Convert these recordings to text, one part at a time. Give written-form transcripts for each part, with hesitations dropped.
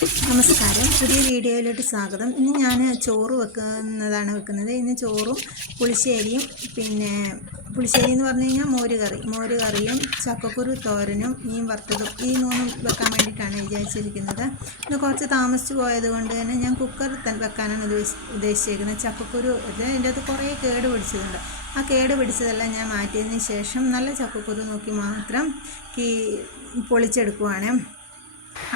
നമസ്കാരം, പുതിയ വീഡിയോയിലോട്ട് സ്വാഗതം. ഇന്ന് ഞാൻ ചോറ് വെക്കുന്നത്. ഇന്ന് ചോറും പുളിശ്ശേരിയും, പിന്നെ പുളിശ്ശേരി എന്ന് പറഞ്ഞു കഴിഞ്ഞാൽ മോര് കറിയും ചക്കക്കുരു തോരനും മീൻ വറുത്തതും ഈ മൂന്നും വെക്കാൻ വേണ്ടിയിട്ടാണ് വിചാരിച്ചിരിക്കുന്നത്. ഇന്ന് കുറച്ച് താമസിച്ച് പോയത് കൊണ്ട് തന്നെ ഞാൻ കുക്കറിൽ വെക്കാനാണ് ഉദ്ദേശിച്ചിരിക്കുന്നത്. ചക്കക്കുരു അതിൻ്റെ അകത്ത് കുറേ കേട് പിടിച്ചതുണ്ട്. ആ കേട് പിടിച്ചതെല്ലാം ഞാൻ മാറ്റിയതിന് ശേഷം നല്ല ചക്കക്കുരു നോക്കി മാത്രം പൊളിച്ചെടുക്കുവാണ്.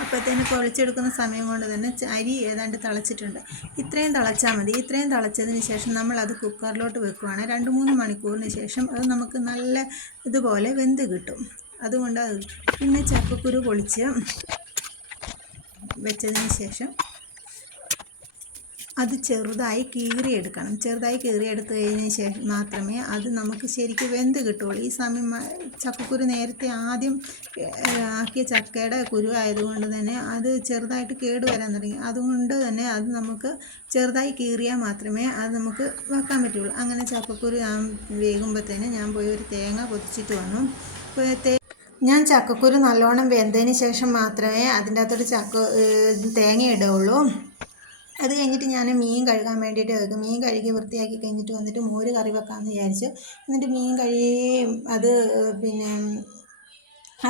അപ്പോഴത്തേന് പൊളിച്ചെടുക്കുന്ന സമയം കൊണ്ട് തന്നെ അരി ഏതാണ്ട് തിളച്ചിട്ടുണ്ട്. ഇത്രയും തിളച്ചാൽ മതി. ഇത്രയും തിളച്ചതിന് ശേഷം നമ്മളത് കുക്കറിലോട്ട് വെക്കുവാണ്. 2-3 മണിക്കൂറിന് ശേഷം അത് നമുക്ക് നല്ല ഇതുപോലെ വെന്ത് കിട്ടും. അതുകൊണ്ട് പിന്നെ ചക്കക്കുരു പൊളിച്ച് വെച്ചതിന് ശേഷം അത് ചെറുതായി കീറിയെടുക്കണം. ചെറുതായി കീറിയെടുത്ത് കഴിഞ്ഞ ശേഷം മാത്രമേ അത് നമുക്ക് ശരിക്കും വെന്ത് കിട്ടുള്ളൂ. ഈ സമയം ചക്കക്കുരു നേരത്തെ ആദ്യം ആക്കിയ ചക്കയുടെ കുരു ആയതുകൊണ്ട് തന്നെ അത് ചെറുതായിട്ട് കേടുവരാൻ തുടങ്ങി. അതുകൊണ്ട് തന്നെ അത് നമുക്ക് ചെറുതായി കീറിയാൽ മാത്രമേ അത് നമുക്ക് വെക്കാൻ പറ്റുള്ളൂ. അങ്ങനെ ചക്കക്കുരു വേകുമ്പോഴത്തേന് ഞാൻ പോയി ഒരു തേങ്ങ പൊതിച്ചിട്ട് വന്നു. ഞാൻ ചക്കക്കുരു നല്ലോണം വെന്തതിന് ശേഷം മാത്രമേ അതിൻ്റെ അകത്തോട്ട് തേങ്ങ ഇടുകയുള്ളൂ. അത് കഴിഞ്ഞിട്ട് ഞാൻ മീൻ കഴുകാൻ വേണ്ടിയിട്ട് വെക്കും. മീൻ കഴുകി വൃത്തിയാക്കി കഴിഞ്ഞിട്ട് വന്നിട്ട് മോര് കറി വെക്കാമെന്ന് വിചാരിച്ചു. എന്നിട്ട് മീൻ കഴുകി അത് പിന്നെ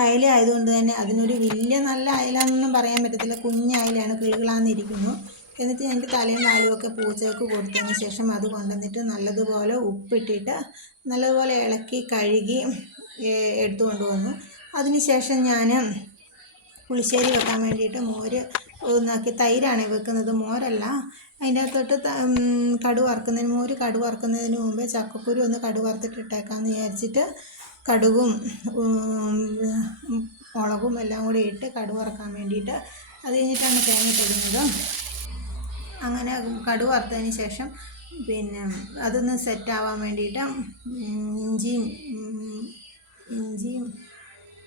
അയല ആയതുകൊണ്ട് തന്നെ അതിനൊരു വലിയ നല്ല അയല എന്നൊന്നും പറയാൻ പറ്റത്തില്ല. കുഞ്ഞ് അയലയാണ്, കിളുകിളാന്നിരിക്കുന്നു. എന്നിട്ട് എൻ്റെ തലയും നാലുമൊക്കെ പൂച്ചകൾക്ക് കൊടുത്തതിന് ശേഷം അത് കൊണ്ടുവന്നിട്ട് നല്ലതുപോലെ ഉപ്പിട്ടിട്ട് നല്ലതുപോലെ ഇളക്കി കഴുകി എടുത്തു കൊണ്ടുവന്നു. അതിന് ശേഷം ഞാൻ പുളിശ്ശേരി വെക്കാൻ വേണ്ടിയിട്ട് മോര് ഒന്നാക്കി, തൈരാണ് വെക്കുന്നത്, മോരല്ല. അതിൻ്റെ അകത്തോട്ട് മോര് കടുക് വറുക്കുന്നതിന് മുമ്പേ ചക്കക്കുരു ഒന്ന് കടുക് വറുത്തിട്ടിട്ടേക്കാമെന്ന് വിചാരിച്ചിട്ട് കടുകും മുളകും എല്ലാം കൂടി ഇട്ട് കടുക് വറുക്കാൻ വേണ്ടിയിട്ട് അത് കഴിഞ്ഞിട്ടാണ് തേങ്ങ ഇട്ടിടുന്നത്. അങ്ങനെ കടുക് വറുത്തതിന് ശേഷം പിന്നെ അതൊന്ന് സെറ്റാവാൻ വേണ്ടിയിട്ട് ഇഞ്ചിയും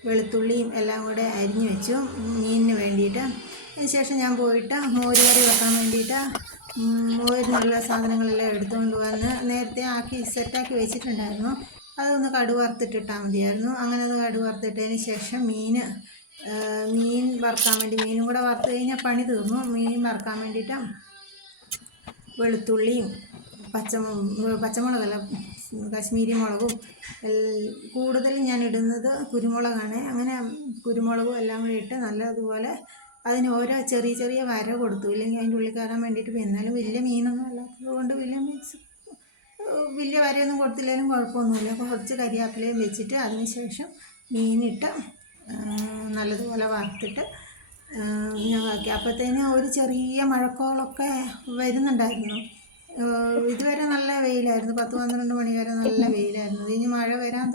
വെളുത്തുള്ളിയും എല്ലാം കൂടെ അരിഞ്ഞു വെച്ചു മീനിന് വേണ്ടിയിട്ട്. അതിനുശേഷം ഞാൻ പോയിട്ട് മോര് കറി വെക്കാൻ വേണ്ടിയിട്ട് നല്ല സാധനങ്ങളെല്ലാം എടുത്തുകൊണ്ട് വന്ന് നേരത്തെ സെറ്റാക്കി വെച്ചിട്ടുണ്ടായിരുന്നു. അതൊന്ന് കടുക് വറുത്തിട്ടിട്ടാൽ മതിയായിരുന്നു. അങ്ങനെ അത് കടുക് വറുത്തിട്ടതിന് ശേഷം മീൻ വറുക്കാൻ വേണ്ടി, മീനും കൂടെ വറുത്ത് കഴിഞ്ഞാൽ പണി തീർന്നു. മീൻ വറുക്കാൻ വേണ്ടിയിട്ട് വെളുത്തുള്ളിയും പച്ചമുളകല്ല കാശ്മീരി മുളകും കൂടുതലും ഞാൻ ഇടുന്നത് കുരുമുളകാണ്. അങ്ങനെ കുരുമുളകും എല്ലാം കൂടി ഇട്ട് നല്ലതുപോലെ അതിന് ഓരോ ചെറിയ ചെറിയ വര കൊടുത്തു. ഇല്ലെങ്കിൽ അതിൻ്റെ ഉള്ളിൽ കയറാൻ വേണ്ടിയിട്ട്. എന്നാലും വലിയ മീനൊന്നും അല്ലാത്തത് കൊണ്ട് വലിയ വരയൊന്നും കൊടുത്തില്ലെങ്കിലും കുഴപ്പമൊന്നുമില്ല. കുറച്ച് കരിയാപ്പിലയും വെച്ചിട്ട് അതിന് ശേഷം മീനിട്ട് നല്ലതുപോലെ വറുത്തിട്ട് ഞാൻ ആക്കി. അപ്പോഴത്തേന് ഒരു ചെറിയ മഴക്കോളൊക്കെ വരുന്നുണ്ടായിരുന്നു. ഇതുവരെ നല്ല വെയിലായിരുന്നു. 10-12 മണി വരെ നല്ല വെയിലായിരുന്നു. ഇനി മഴ വരാൻ